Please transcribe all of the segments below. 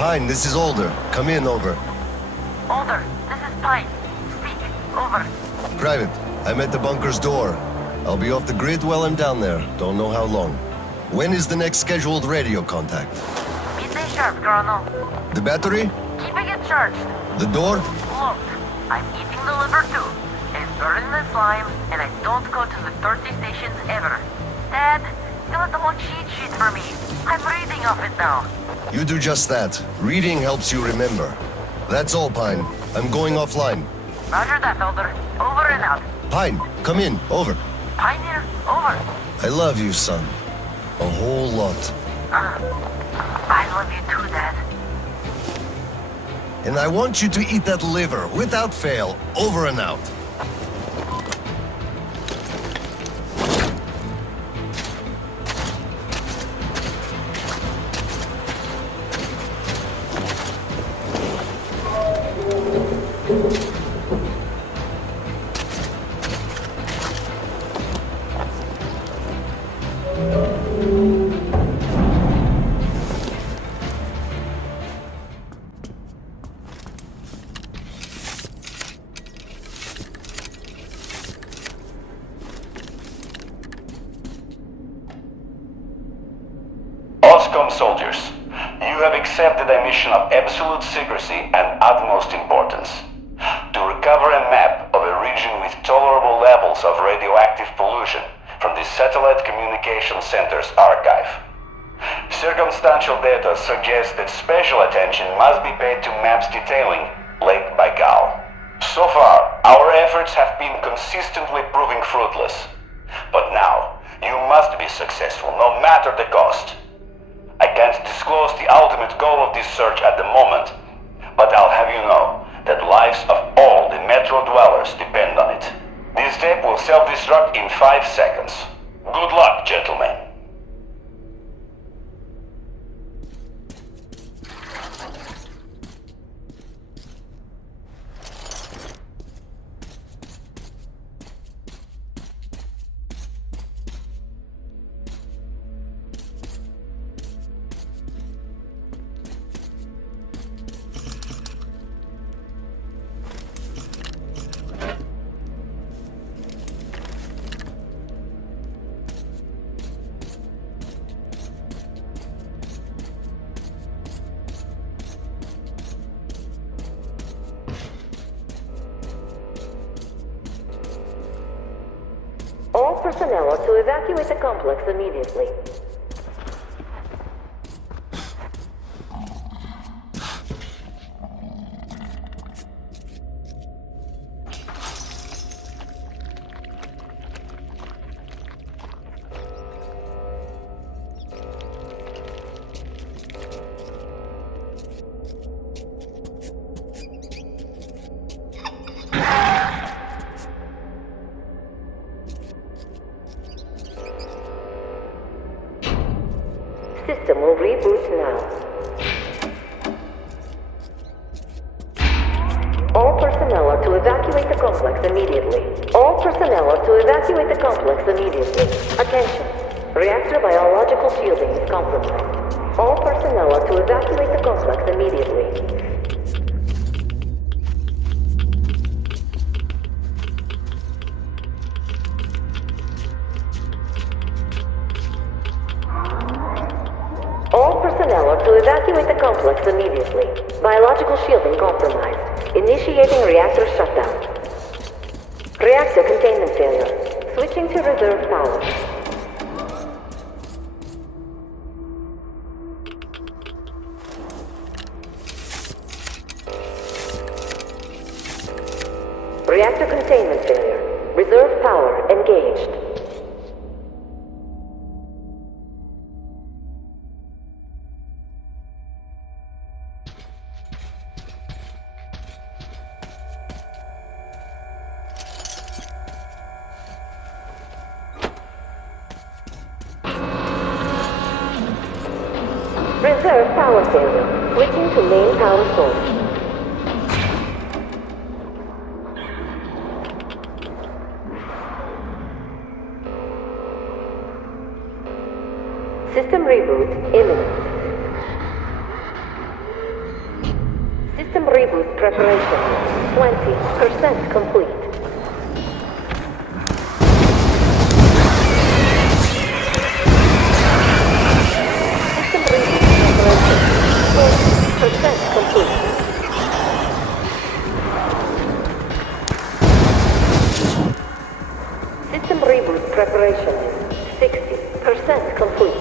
Pine, this is Older. Come in, over. Older, this is Pine. Speak. Over. Private, I'm at the bunker's door. I'll be off the grid while I'm down there. Don't know how long. When is the next scheduled radio contact? Midday sharp, Colonel. The battery? Keeping it charged. The door? Look, I'm eating the liver too. And burning the slime, and I don't go to the 30 stations ever. Dad, fill out the whole cheat sheet for me. I'm reading off it now. You do just that. Reading helps you remember. That's all, Pine. I'm going offline. Roger that, Elder. Over and out. Pine, come in. Over. Pioneer, over. I love you, son. A whole lot. I love you too, Dad. And I want you to eat that liver, without fail. Over and out. Soldiers, you have accepted a mission of absolute secrecy and utmost importance to recover a map of a region with tolerable levels of radioactive pollution from the Satellite Communication Center's archive. Circumstantial data suggests that special attention must be paid to maps detailing Lake Baikal. So far, our efforts have been consistently proving fruitless. But now, you must be successful, no matter the cost. I can't disclose the ultimate goal of this search at the moment, but I'll have you know that lives of all the Metro dwellers depend on it. This tape will self-destruct in 5 seconds. Good luck, gentlemen. All personnel are to evacuate the complex immediately. System will reboot now. All personnel are to evacuate the complex immediately. All personnel are to evacuate the complex immediately. Attention. Reactor biological shielding is compromised. All personnel are to evacuate the complex immediately. All personnel are to evacuate the complex immediately. Biological shielding compromised. Initiating reactor shutdown. Reactor containment failure. Switching to reserve power. Reactor containment failure. Reserve power engaged. Reserve power failure. Switching to main power source. System reboot imminent. reboot preparation. 20% complete. System reboot preparation. 40% complete. System reboot preparation. 60% complete.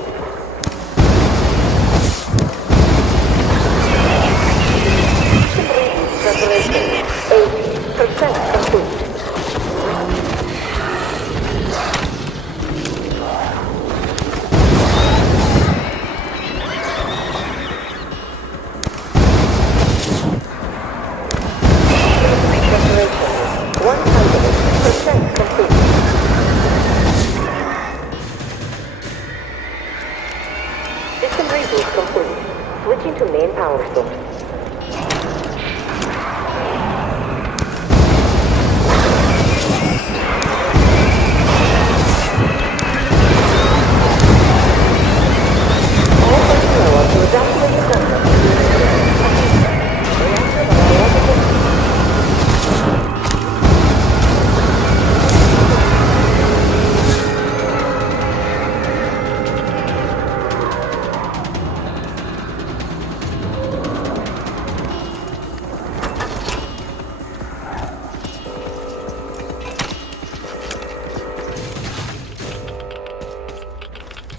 Preparation 80% complete. Preparation 100% complete. System reboot complete. Switching to main power source.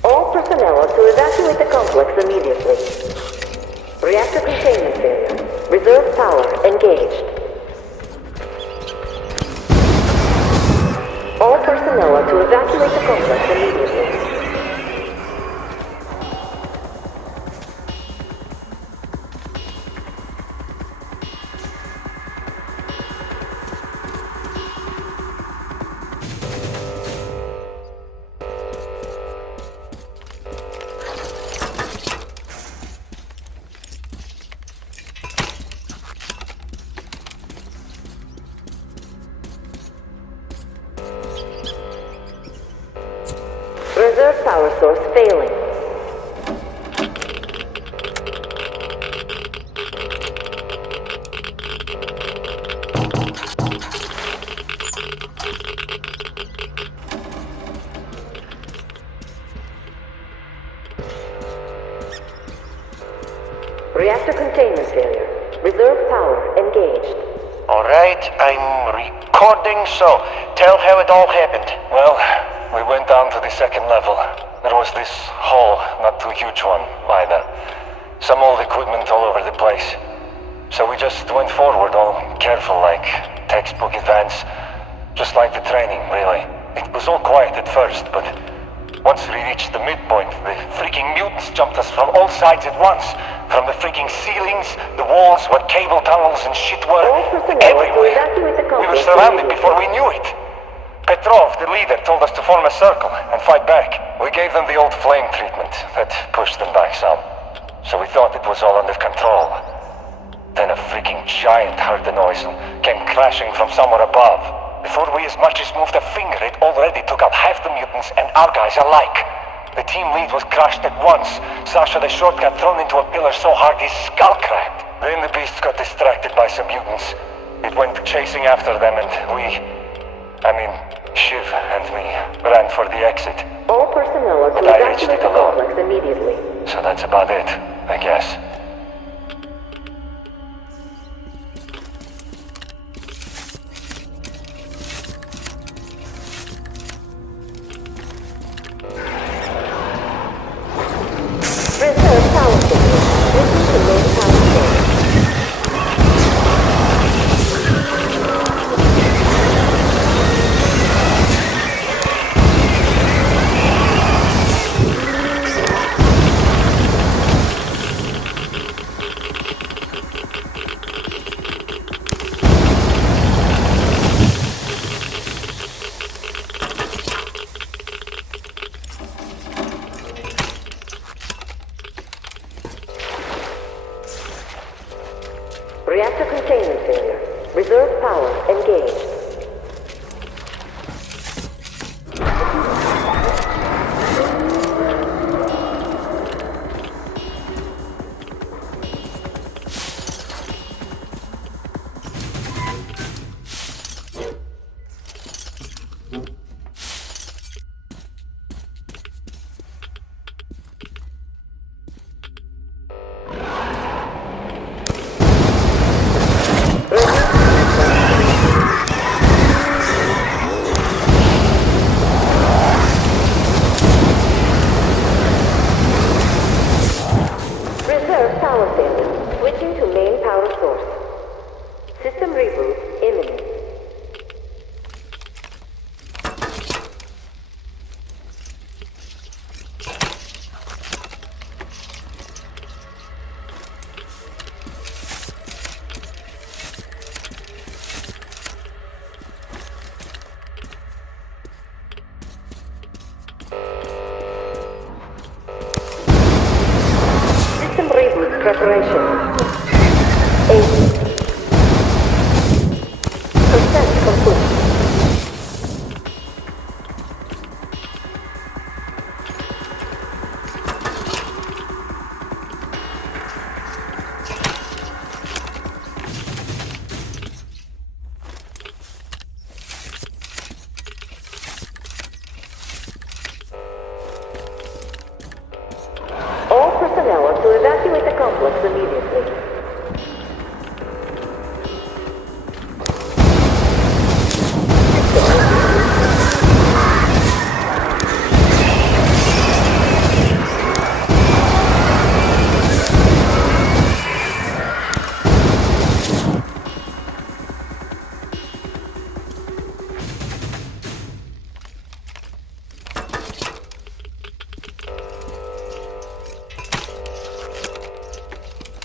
All personnel are to evacuate the complex immediately. Reactor containment failure. Reserve power engaged. All personnel are to evacuate the complex immediately. Reserve power source failing. Reactor containment failure. Reserve power engaged. Alright, I'm recording, so tell how it all happened. Well, we went down to the second level. There was this hole, not too huge one either. Some old equipment all over the place. So we just went forward, all careful like textbook advance. Just like the training, really. It was all quiet at first, but once we reached the midpoint, the freaking mutants jumped us from all sides at once. From the freaking ceilings, the walls, where cable tunnels and shit were everywhere. We were surrounded before we knew it. Petrov, the leader, told us to form a circle and fight back. We gave them the old flame treatment. That pushed them back some. So we thought it was all under control. Then a freaking giant heard the noise and came crashing from somewhere above. Before we as much as moved a finger, it already took out half the mutants and our guys alike. The team lead was crushed at once. Sasha the Short got thrown into a pillar so hard his skull cracked. Then the beast got distracted by some mutants. It went chasing after them and Shiv and me ran for the exit. All personnel are to But I reached evacuate it the alone. complex immediately. So that's about it, I guess. Reserve power signal. Switching to main power source. Reserve power failure. Switching to main power source. System reboot imminent. System reboot preparation. 80% complete. All personnel are to evacuate the complex immediately.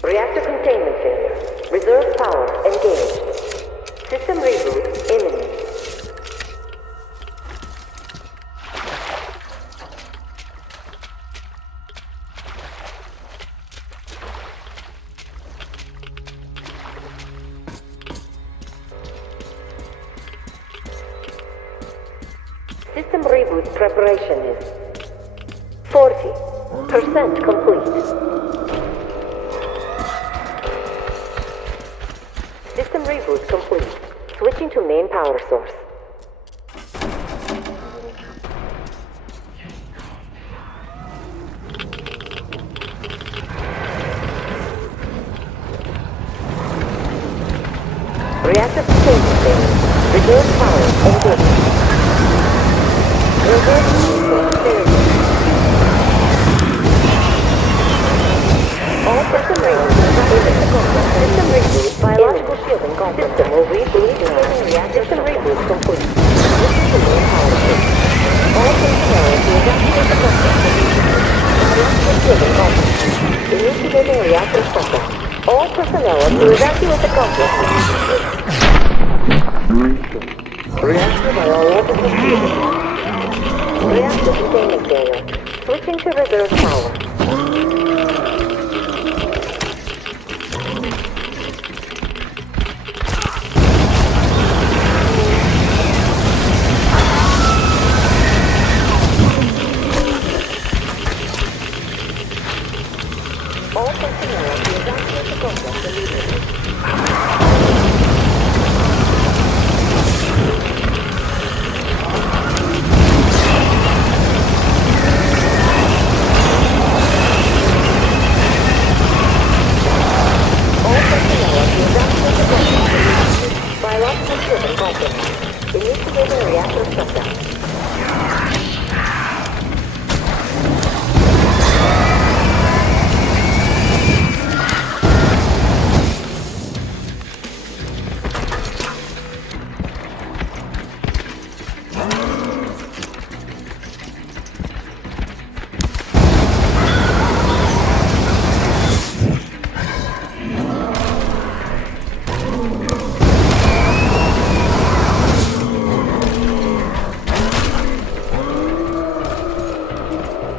Reactor containment failure. Reserve power engaged. System reboot imminent. System reboot preparation is 40% complete. System reboot complete. Switching to main power source. Reactor containment failure. Reserve power engaged. Reserve power failure. All system reboot. System reboot. Biological shielding complex. System will reboot. System reboot complete. Switching to main power source. All personnel to evacuate the complex. Biological shielding complex. Initiating reactor shutdown. All personnel are to evacuate the complex. Reactor biological shielding. Reactor containment failure. Switching to reserve power. All personnel are to evacuate the complex immediately. All personnel are to evacuate the complex immediately. Biological shielding complex. Initiating reactor shutdown.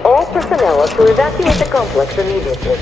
All personnel are to evacuate the complex immediately.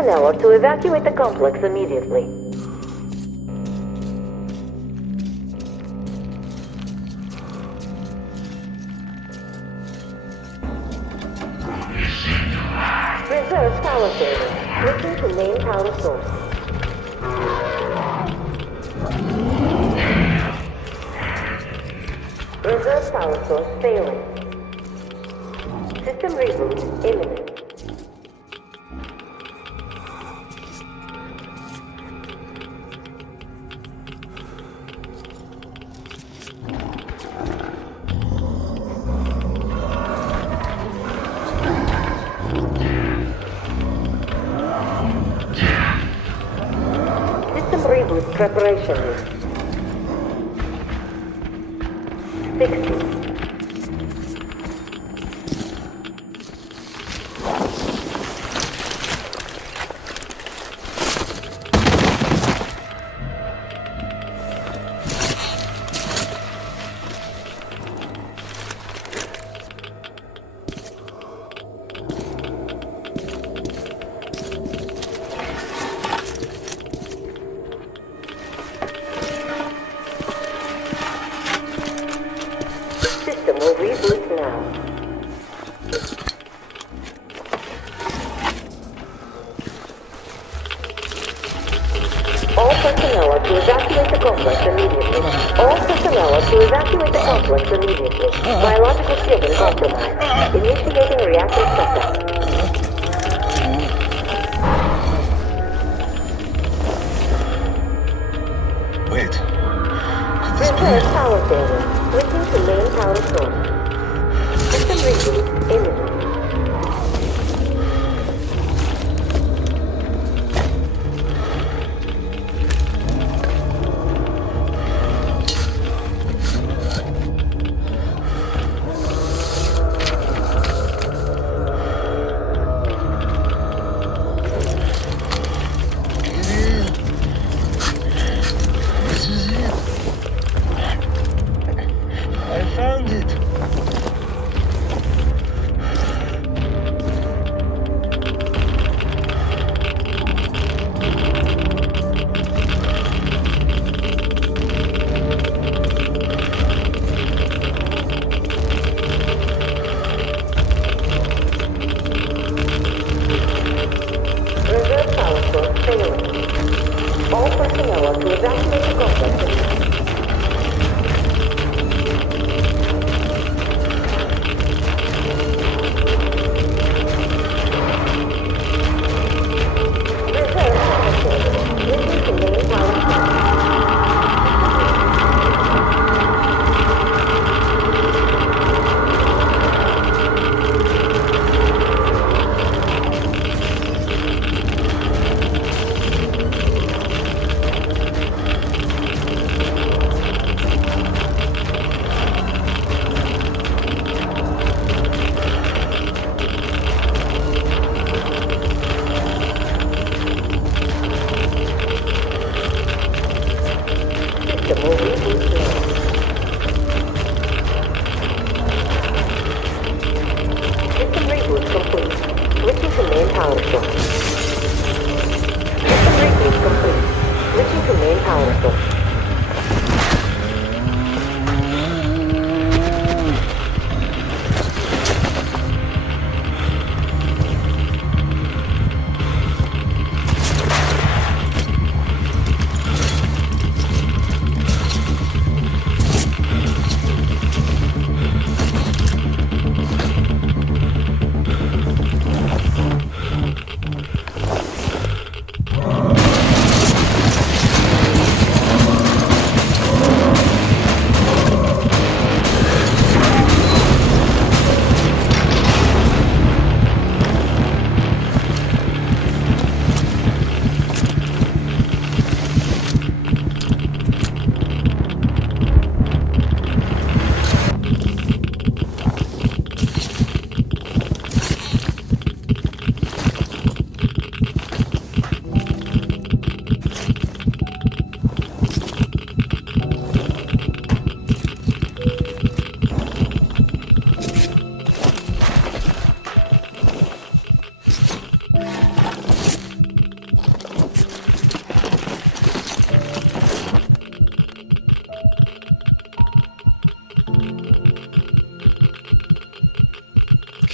personnel are to evacuate the complex immediately. Reserve power failure. Switching to main power source. Reserve power source failing. System reboot imminent. System reboot preparation list. 60. System will reboot now. All personnel are to evacuate the complex immediately. All personnel are to evacuate the complex immediately. Biological shielding compromised. Initiating reactor shutdown. Wait. Reserve power failure. Switching to main power source. System reboot imminent. I found it.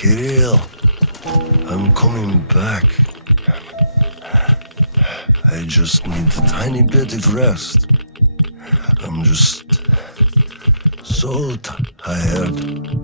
Kirill, I'm coming back. I just need a tiny bit of rest. I'm just so tired.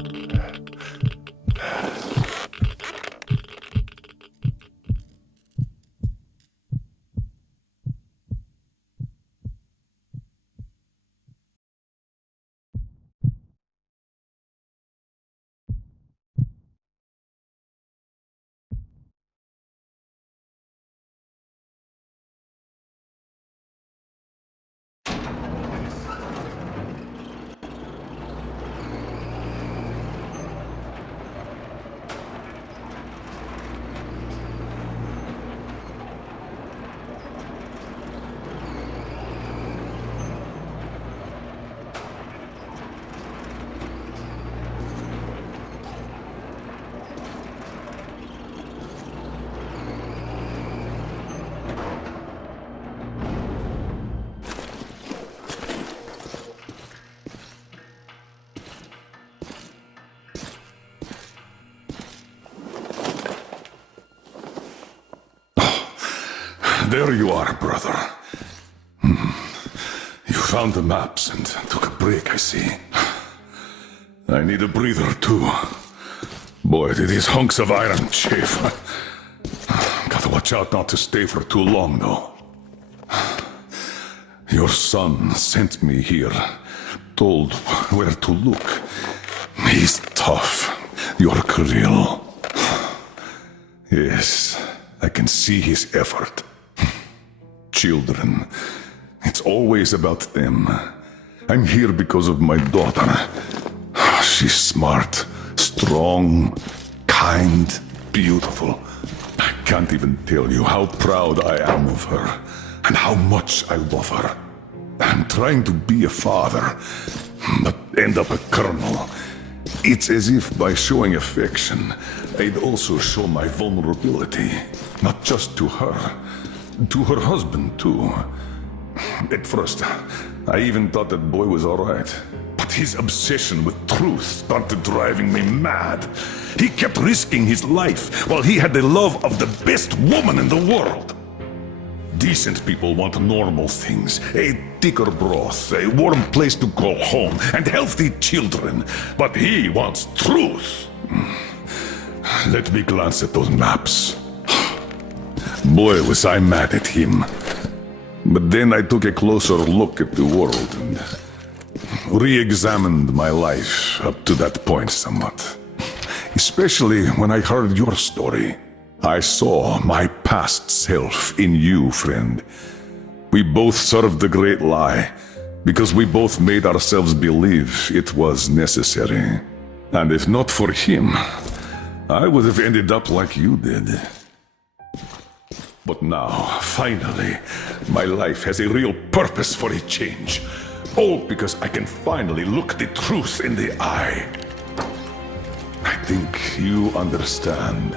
There you are, brother. You found the maps and took a break, I see. I need a breather, too. Boy, do these hunks of iron chafe. Gotta watch out not to stay for too long, though. Your son sent me here, told where to look. He's tough, your Kirill. Yes, I can see his effort. Children, it's always about them. I'm here because of my daughter. She's smart, strong, kind, beautiful. I can't even tell you how proud I am of her and how much I love her. I'm trying to be a father, but end up a colonel. It's as if by showing affection, I'd also show my vulnerability, not just to her, to her husband too. At first, I even thought that boy was alright. But his obsession with truth started driving me mad. He kept risking his life while he had the love of the best woman in the world. Decent people want normal things. A thicker broth, a warm place to call home, and healthy children. But he wants truth. Let me glance at those maps. Boy, was I mad at him. But then I took a closer look at the world and re-examined my life up to that point somewhat. Especially when I heard your story. I saw my past self in you, friend. We both served the great lie, because we both made ourselves believe it was necessary. And if not for him, I would have ended up like you did. But now, finally, my life has a real purpose for a change. All because I can finally look the truth in the eye. I think you understand.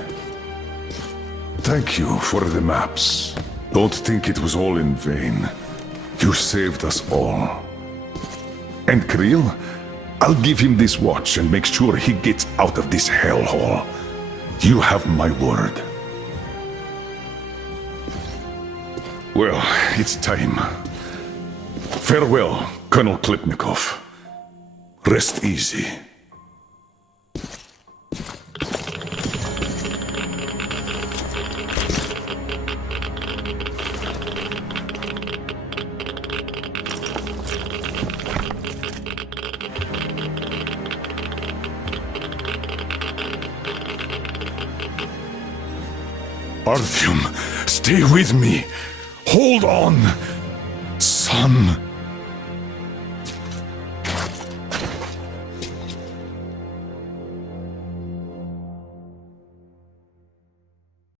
Thank you for the maps. Don't think it was all in vain. You saved us all. And Kirill, I'll give him this watch and make sure he gets out of this hellhole. You have my word. Well, it's time. Farewell, Colonel Klipnikov. Rest easy. Artyom, stay with me. Hold on, son.